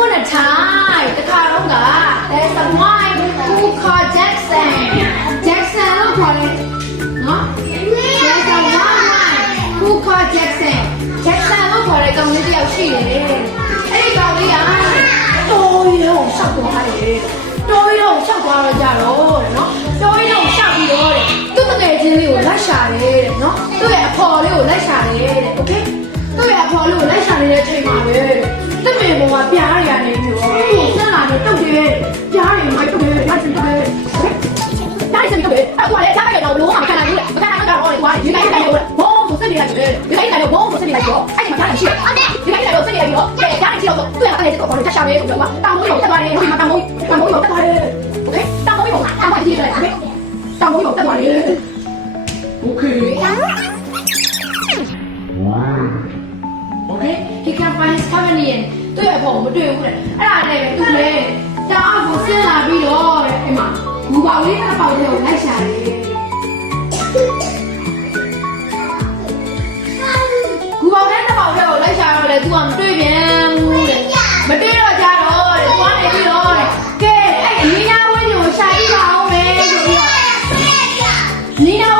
upon a time တခါတော့က there's a boy who called Jackson လို့ခေါ်တယ်နော် there's a boy who called Jackson လို့ခေါ်တဲ့ကောင်လေးတစ်ယောက်ရှိတယ်အဲ့ဒီကောင်လေးကတော်ရီတော့ရှောက်သွားတယ်တော်ရီတော့ရှောက်သွားတော့ကြတော့တဲ့နော်တော်ရီတော့ရှောက်ပြီးတော့တဲ့သူ့တကယ်ချင်းလေးကိုလိုက်ရှာတယ်တဲ့နော်သူ့ရဲ့အဖော်လေးကိုလိုက်ရှာတယ်တဲ့ okay သူ့ရဲ့အဖော်လေးကိုလိုက်ရှာနေတဲ့အချိန်မှာပဲတမင်ပေါ်မှာပြားရနေပြီးတော့ဆက်လာတော့တုတ်တယ်ပြားရမိုက်တုတ်တယ်ပြားစင်တုတ်တယ်ဒါစင်တုတ်တယ်အဲ့ကွာလေဒါပဲတော့လုံးဝမခံနိုင်ဘူးလေမခံနိုင်တော့ဟောလေကွာဒီတိုင်းတိုင်းတော့ဘောဆိုစက်နေလိုက်တယ်ဒီတိုင်းတိုင်းတော့ဘောဆိုစက်နေလိုက်တော့အဲ့ဒီမှာဒါရှိတယ်ဟုတ်တယ်ဒီတိုင်းတိုင်းတော့စက်နေလိုက်တော့ဒါကြည့်တော့သူ့ရဲ့အဲ့ဒီတော့ခေါ်လို့ချက်ရှာနေတယ်ကွာတောင်မိုးရောတက်သွားတယ်ဟိုမှာတောင်မိုးရောတက်သွားတယ်โอเคတောင်မိုးရောတောင်မိုးကြီးတယ်โอเคတောင်မိုးရောတက်သွားတယ်โอเคOkay, he can find his companion. တွေ့ရဖို့မတွေ့ဘူးတဲ့။အဲ့ဒါနဲ့သူလေတအားကိုဆင်းလာပြီးတော့တဲ့အဲ့မှာဘူပေါင်းလေးတစ်ပေါက်တည်းကိုလိုက်ရှာတယ်။ဘူပေါင်းလေးတစ်ပေါက်တည်းကိုလိုက်ရှာတော့လေသူကမတွေ့ပြန်ဘူးတဲ့။မတွေ့တော့ကြတော့တဲ့။သွားနေပြီးတော့တဲ့။ကဲအဲ့အနီးနားဝင်းကိုရှာကြည့်ပါအောင်ပဲဆိုပြီးတော့နီးနားဝ